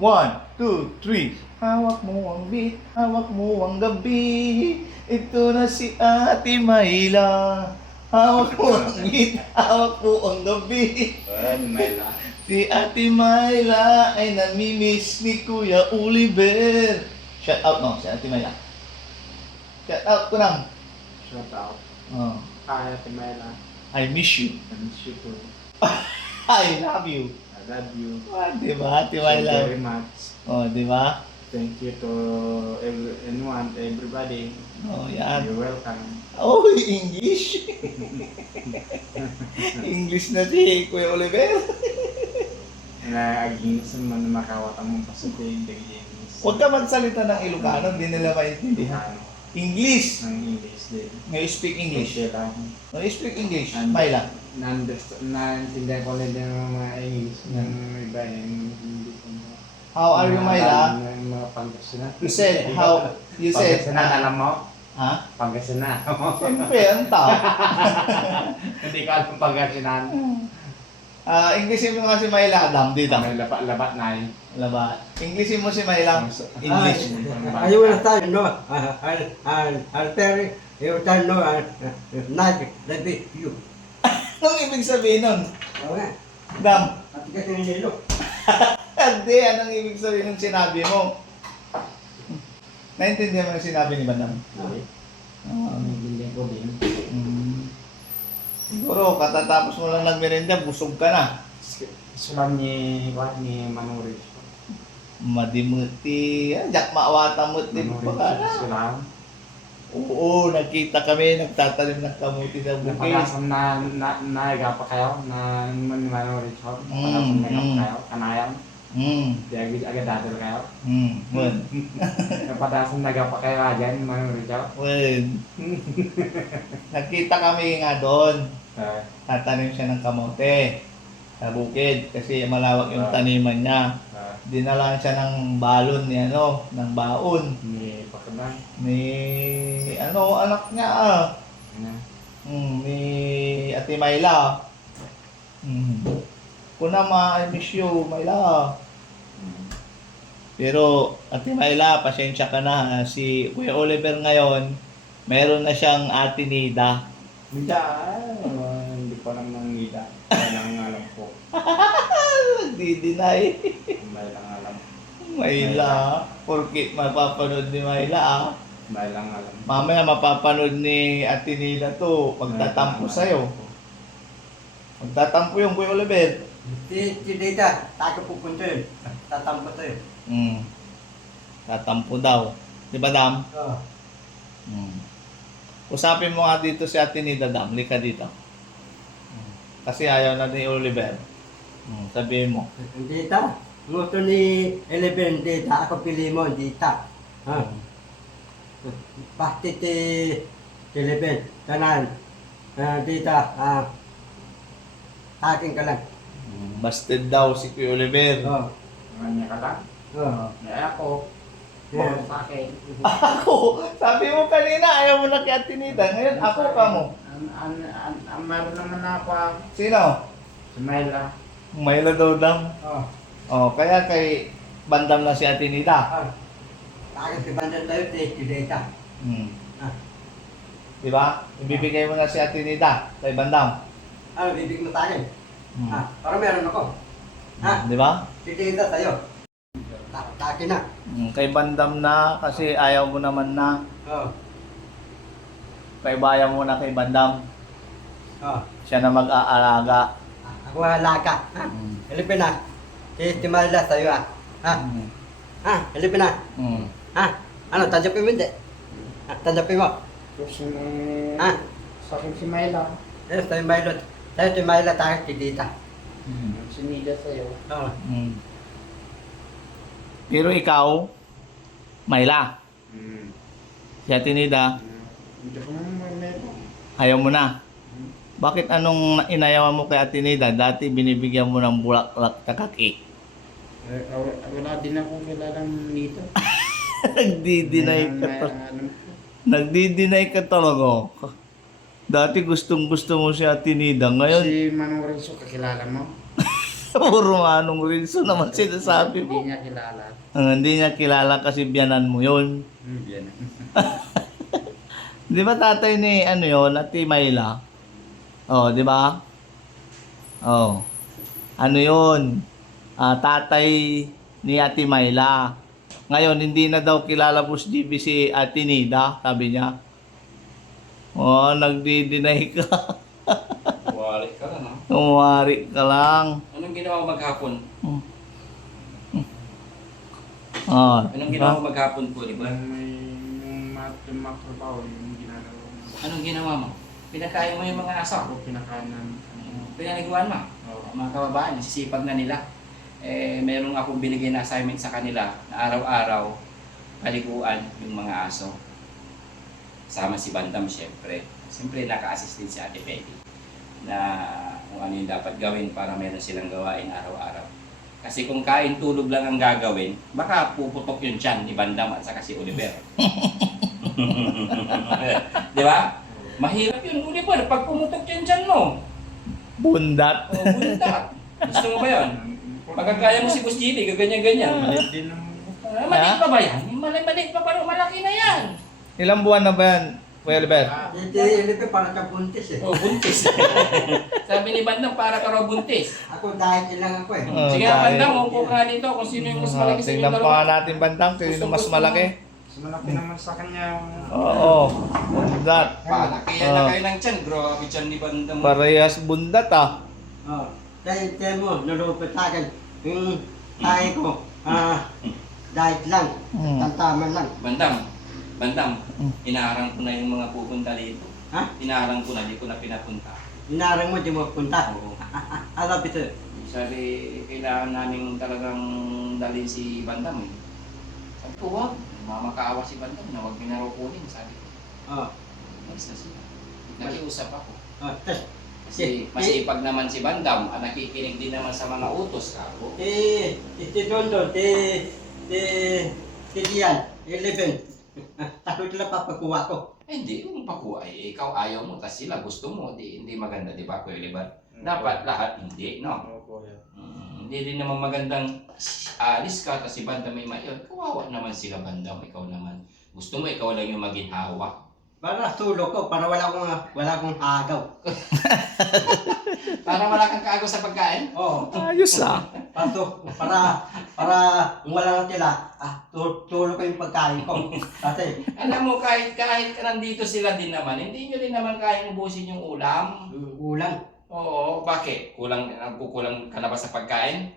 One, two, three. Hawak mo ang beat, hawak mo ang gabi. Ito na si Ate Mayla. Hawak mo ang beat, hawak mo ang gabi. Mayla. Si Ate Mayla ay namimiss ni Kuya Oliver. Shout out no, si Ate Mayla. Shout out ko lang. Shout out. Oh, Hi, Ate Mayla. I miss you. I miss you too. I love you. I love you Ah, di ba, Ate so Mayla? very much. Oh, di ba? Thank you to anyone, everybody. Oh, yan. You're welcome. Oh, English. English na si Kuya Oliver. Nag-English naman na makawata mong pasubig. Nag-English. Huwag ka magsalita ng Ilocano, hindi nila maintindihan. English. Ng English din. May you speak English. Okay lang. No, you speak English. And- Mayla. Naintindihan ko rin yung mga English ng iba yung hindi ko na. How are you, Mayla? Yung mga Pangasinan. You said, how, you said, Pangasinan, alam mo? ha? Pangasinan. Siyempre, ang tao. Hindi ko alam Pangasinan. Englishin mo nga si Mayla, Adam, dito. May labat na yun. Laba. Englishin mo si Mayla. English. I will tell you, no, I'll tell you, you tell no, like, let me, you. Anong ibig sabihin nun? Oo nga, Dam. at kasi ng yelo. Hindi, anong ibig sabihin ng sinabi mo? Naintindihan mo yung sinabi ni Bandam? Naiintindihan ko din. Siguro, katatapos mo lang nagmerenda, busog ka na. Sulam ni Manuri. Madimuti, jak maawata mo din pa ka na. Sulam. Oo, nakita kami, nagtatanim ng kamuti sa bukid. Napagasam na nagapa kayo na Manuri. Napagasam na kayo. Kanayan. Di agad dadal kayo. Wen. Napagasam nagapa kayo dyan Manuri. Wen. Nakita kami nga doon. Tatanim siya ng kamote sa bukid kasi malawak yung taniman niya. Dinalaan siya ng balon ni ng baon Ni Pakadan. ni anak niya ni Ate Mayla. Kuna I miss you, Mayla. Pero Ate Mayla, pasensya ka na. Si Kuya Oliver ngayon, meron na siyang Ate Nida. Hindi ko alam ng nida. May lang alam ko. Nagdi-deny. May lang alam. Mayla, porkit mapapanood ni Mayla May lang alam. Mamaya mapapanood ni Ate Nida to, magtatampo sa'yo. Magtatampo yung Kuya Oliver. Si Dita, tayo pupunta yun. Tatampo to yun. Tatampo daw. Di ba, Dam? Oo. Usapin mo nga dito si Ate Nida, Dam. Lika dito. Kasi ayaw na ni Oliver. Sabihin mo. Dita, gusto ni Eleven Dita, ako pili mo, Dita. Pasti ti Eleven, kanan. Dita, akin ka lang. Busted daw si Kuya Oliver. Oo. Kanya ka lang. Oo. Ako. Yeah. Sa akin. Ako! Sabi mo kanina, ayaw mo na kay Ate Nida. Ngayon, ako ka mo. Meron naman ako. Sino? Si Mayla. Mayla daw, Dam. Oo. Oh, kaya kay Bandam na si Ate Nida. Takot si Bandang tayo, si Dita. Ah. Di ba? Ibibigay mo na si Ate Nida kay Bandam. Ano, bibig mo tayo? Para meron ako. Di ba? Si Dita tayo. Takin na. Kay Bandam na kasi ayaw mo naman na. Oo. Kay bayan mo na kay Bandam. Oo. Siya na mag-aalaga. Ako ang alaga. Ilipin na. Si Timalda tayo ilipin na. Ano, tanggapin mo hindi? Tanggapin mo. Gusto mo sa akin si Mayla. Yes, tayo Maylot. Tayo si Mayla, tayo si Dita. Si Nida sa'yo. Oo. Pero ikaw, Mayla, si Ate Nida, Hindi ko naman meron. ayaw mo na. Bakit anong inayawan mo kay Ate Nida? Dati binibigyan mo ng bulaklak kakaki. Wala din akong kilalang nito. Nagdi-deny ka talaga. Nagdi-deny ka talaga. Dati gustong gusto mo si Ate Nida. Ngayon, Si Manong Renzo, kakilala mo? Puro anong Rinso naman sinasabi mo. Hindi niya kilala. Hindi niya kilala kasi biyanan mo yun. Yan. Di ba tatay ni ano yun, Ate Mayla? Oh, di ba? Oh. Ano yun? Tatay ni Ate Mayla. Ngayon, hindi na daw kilala Boss GB si Ate Nida, sabi niya. Oh, nagdi-deny ka. Wari ka lang, no? Umari ka lang. Anong ginawa mo maghapon? Anong ginawa mo maghapon po, di ba? Yung matrabaho, yung ginagawa mo. Anong ginawa mo? Pinakain mo yung mga aso? Ako pinakain namin. Pinaliguan mo? Mga kababayan, sisipag na nila. Meron akong binigay na assignment sa kanila na araw-araw paliguan yung mga aso. Sama si Bandam, syempre. Siyempre, naka-assist din si Ate Peggy na kung ano yung dapat gawin para meron silang gawain araw-araw. Kasi kung kain tulog lang ang gagawin, baka puputok yung tiyan ni Bandam at saka si Oliver. Di ba? Mahirap yun, Oliver. Pag pumutok yung tiyan mo, Bundat. buntat. Gusto mo ba yun? Pagkakaya mo si Boss GB, gaganyan-ganyan. Malit din ng Maliit pa ba yan? Maliit pa pero malaki na yan. Ilang buwan na ba yan, Kuya Oliver? Hindi, Elipe, para ka buntis eh. Oh, buntis. Sabi ni Bandang, para ka raw buntis. Ako dahil lang ako eh. Sige nga, Bandang, upo ka nga dito kung sino yung mas malaki sa Tingnan inyong pa dalawa. nga natin Bandang, sino mas malaki. mas malaki naman sa kanya. Oo, bundat. Palakihan na kayo ng tiyan. Grabe tiyan ni Bandang. Parehas bundat Oh, dahil mo, nalupit sa akin. Yung tayo ko, diet lang, tantaman lang. Bandang, inaharang ko na yung mga pupunta dito. Ha? Inaharang ko na, di ko na pinapunta. Inarang mo, di mo punta. Oo. Alam ito. Sabi, kailangan namin talagang dalhin si Bandam eh. Sabi ko, wag. Mamakaawa si Bandam na wag minarokunin. Sabi ko, Oh, basta sila. Nakiusap ako. tas, Kasi masipag naman si Bandam, nakikinig din naman sa mga utos ako. iti Dondo, Dian, 11. Takot lang papakuha ko. Hindi, kung pakuha eh, ikaw ayaw mo, tas sila gusto mo, hindi maganda, di ba, Kuya Liban? Dapat lahat hindi, no? Opo, yeah. Hindi rin naman magandang alis ka, tas si Bandam may mayon. Kawawa naman sila Bandam, ikaw naman. Gusto mo, ikaw lang yung maging hawa. Para tulog ko, para wala akong agaw. Para wala kang kaagaw sa pagkain? Oo. Ayos Para kung wala nang tila, tulog ko yung pagkain ko. Kasi, Alam mo, kahit nandito sila din naman, hindi nyo rin naman kayang ubusin yung ulam. ulan. Oo, bakit? Nagkukulang ka na ba sa pagkain?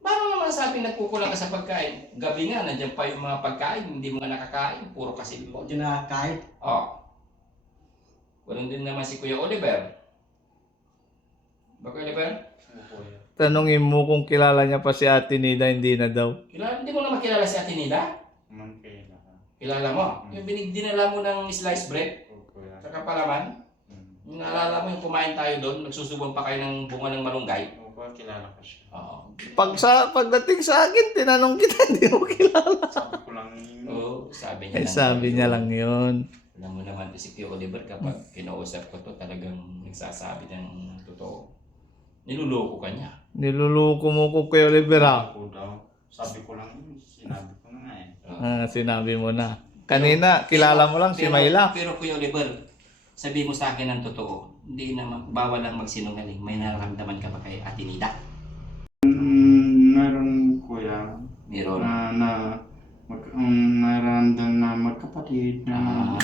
Paano naman sabi nagkukulang ka sa pagkain? Gabi nga, nandiyan pa yung mga pagkain, hindi mo nga nakakain, puro kasilpon. Hindi na kahit. Oh. Walang din naman si Kuya Oliver. Ba Kuya Oliver? Opo, yeah. Tanungin mo kung kilala niya pa si Ate Nida, hindi na daw. Hindi mo na makilala si Ate Nida? Man kailangan. Kilala mo? Yung dinala mo ng sliced bread, Opo, yeah. saka palaman. Yung naalala mo yung kumain tayo doon, nagsusubong pa kayo ng bunga ng malunggay. Opo, kilala ko siya. Oo. Pagdating sa akin, tinanong kita, hindi mo kilala. Sabi ko lang yun. Oo, sabi niya lang. Sabi niya lang yun. Alam mo naman si Kuya Oliver, kapag kinausap ko to, talagang nagsasabi ng totoo. Niluloko ka niya. Niluluko mo ko Kuya Oliver Ako daw. Sabi ko lang yun. Sinabi ko na nga eh. Sinabi mo na. Kanina, kilala mo lang si Mayla. Pero Kuya Oliver, sabi mo sa akin ng totoo, hindi naman, bawal lang magsinungaling. May nararamdaman ka ba kay Ate Nida? Meron kuya Meron. nararamdaman na magkapatid na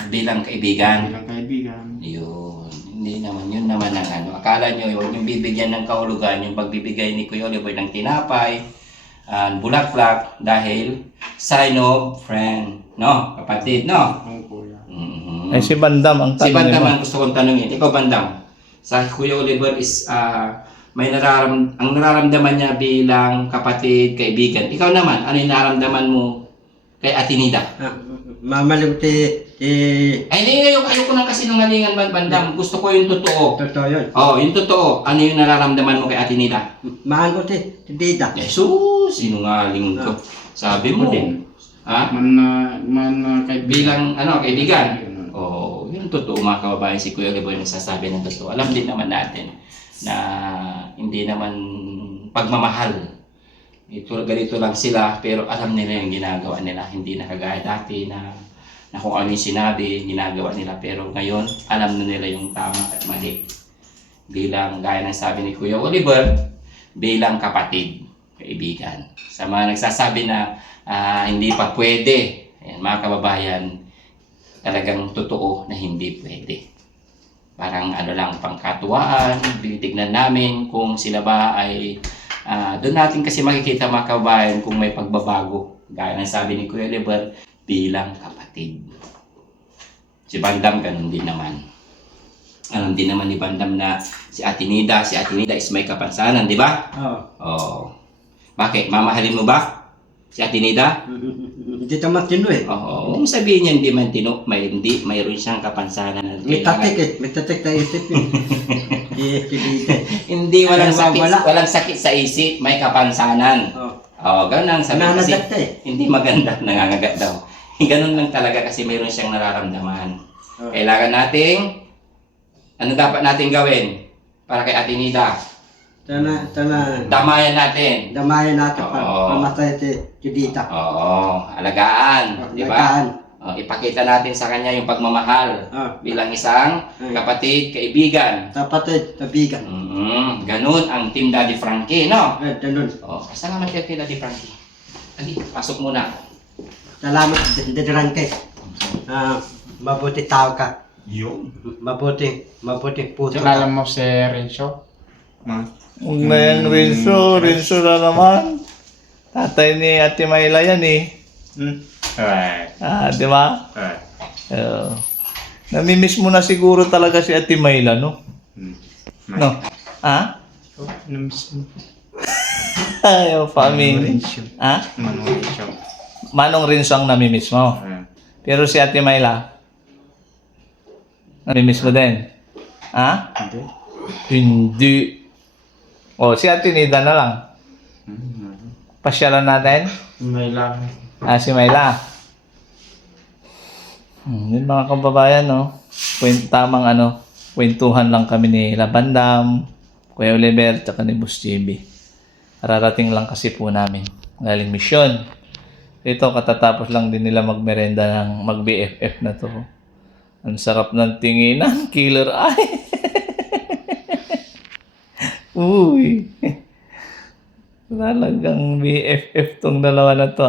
Bilang kaibigan. bilang kaibigan. Yun. Hindi naman. Yun naman ang ano. Akala nyo yun, yung bibigyan ng kahulugan, yung pagbibigay ni Kuya Oliver ng tinapay, bulaklak, dahil sign of friend. No? Kapatid, no? Oo kuya. Eh si Bandam ang Si tanong Bandam mo. ang gusto kong tanungin. Ikaw, Bandam. Sa Kuya Oliver is ang nararamdaman niya bilang kapatid, kaibigan. Ikaw naman, ano yung nararamdaman mo kay Ate Nida? Mamalim Ay, hindi, ayoko nang kasinungalingan, Bandam. Gusto ko yung totoo. totoo yun. Oo, yung totoo. Ano yung nararamdaman mo kay Ate Nida? Mahal ko si Dida. Jesus, sinungaling ko. Sabi mo. Ha? Kaibigan. Bilang, kaibigan. Oo, yung totoo, mga kababayan, si Kuya Oliver yung nagsasabi ng totoo. Alam din naman natin na hindi naman pagmamahal. Ganito lang sila, pero alam nila yung ginagawa nila. Hindi na kagaya dati na kung ano yung sinabi, ginagawa nila. Pero ngayon, alam na nila yung tama at mali. Bilang, gaya ng sabi ni Kuya Oliver, bilang kapatid, kaibigan. Sa mga nagsasabi na hindi pa pwede, ayan, mga kababayan, talagang totoo na hindi pwede. Parang ano lang, pangkatuwaan, tinitignan namin kung sila ba ay doon natin kasi makikita mga kababayan kung may pagbabago. Gaya ng sabi ni Kuya Oliver, bilang kapatid. Si Bandam, ganun din naman. Alam din naman ni Bandam na si Ate Nida is may kapansanan, di ba? Oo. Oh. Bakit? Mamahalin mo ba si Ate Nida? Hindi ka matino eh. Oo. Kung sabihin niya hindi man mayroon siyang kapansanan. Na May tatik eh. May tatik na isip yun. Hindi walang Ay, sakit, wala. walang sakit sa isip, may kapansanan. Oo. Oo, ganun ang sabi kasi. Nangangagat ka eh. Hindi maganda, nangangagat daw. Ganun lang talaga kasi mayroon siyang nararamdaman. Oo. Kailangan nating, ano dapat natin gawin para kay Ate Nida? Sana, Damayan natin. damayan natin Oo. pamatay si Dita. Oo, alagaan, di ba? Ipakita natin sa kanya yung pagmamahal bilang isang kapatid, kaibigan. Kapatid, tabigan. Ganun ang Team Daddy Frankie, no? Ganun. Oh, salamat kay Daddy Frankie. Ali, pasok muna. Salamat, Daddy. Mabuti tao ka. Yun. Mabuti puso Kilala ka. mo si Renzo? Huwag na yung Rinso na naman. Tatay ni Ate Mayla yan eh. Alright. Di ba? Alright. Namimiss mo na siguro talaga si Ate Mayla, no? No? Ha? Namiss mo. Ayaw, family. Renzo. Ha? Renzo. Manong Rinso ang namimiss mo. Pero si Ate Mayla, namimiss mo din. Ha? Hindi. Hindi. O, si Ate Nida na lang. Pasyalan natin. May lang. Si Mayla. Yun mga kababayan, no? Tamang kwentuhan lang kami ni Labandam, Kuya Oliver, tsaka ni Boss JB. Kararating lang kasi po namin. Galing misyon. Ito, katatapos lang din nila magmerenda ng mag-BFF na to. Ang sarap ng tinginan, killer eye. Uy. Talagang BFF tong dalawa na to.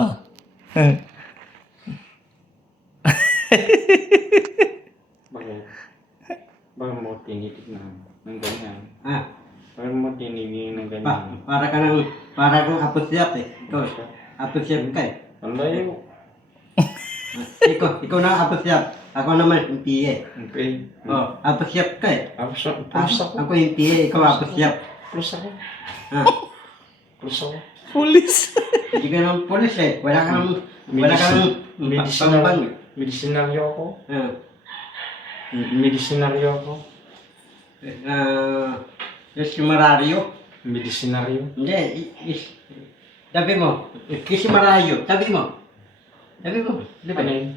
Bakit mo tinitig ng ganyan? Ah, Bakit mo tinigil ng ganyan? para kang apusyap eh. Apusyap ka eh. Ang layo. Ikaw na apusyap. Ako naman yung PA. Okay. Oh, apusyap ka eh. Plus ako. Ako yung PA, ikaw apusyap. Plus ako. Ah, Plus ako. Police. hindi ka naman polis eh. Wala kang pambang. Medicinaryo ako. Ah, Medicinaryo ako. si Marario. Medicinaryo. Hindi, sabi mo, si Marario, sabi mo. Sabi mo, di ba? Ano yun?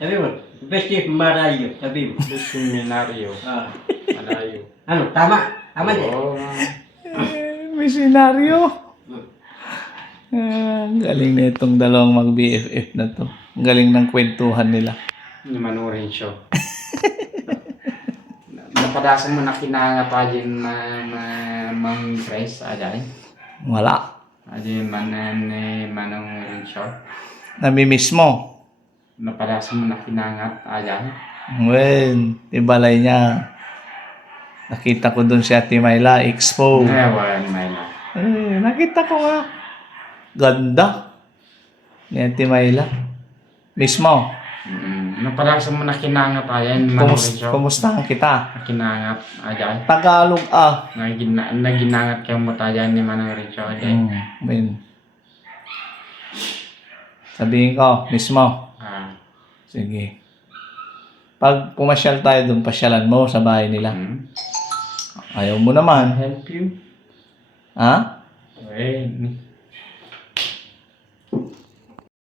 Sabi mo, si Marario, sabi mo. Seminaryo. Ah, Malayo. ano, tama? Tama niya. Oo. May senaryo. Galing na itong dalawang mag-BFF na to. Ang galing ng kwentuhan nila. Manurin siya. Napadasan mo na kinanga pa din mang press aday. Wala. Adi manong rin siya. Namimiss mo. Napadasan mo na kinangat aday. Well, ibalay niya. Nakita ko dun si Ate Mayla, expo. Ngayon, may na. Nakita ko nga. Ganda. Ni Ate Mayla. Miss mo. Napadasan mo na kinangat ayan. Manong rin siya. Kumusta kita? Kinangat aday. Tagalog Naginangat kayo mo tayo ni manong rin siya aday. Ben. Sabihin ko, miss mo. Sige. Pag pumasyal tayo doon, pasyalan mo sa bahay nila. Ayaw mo naman. Help you. Ha? Okay.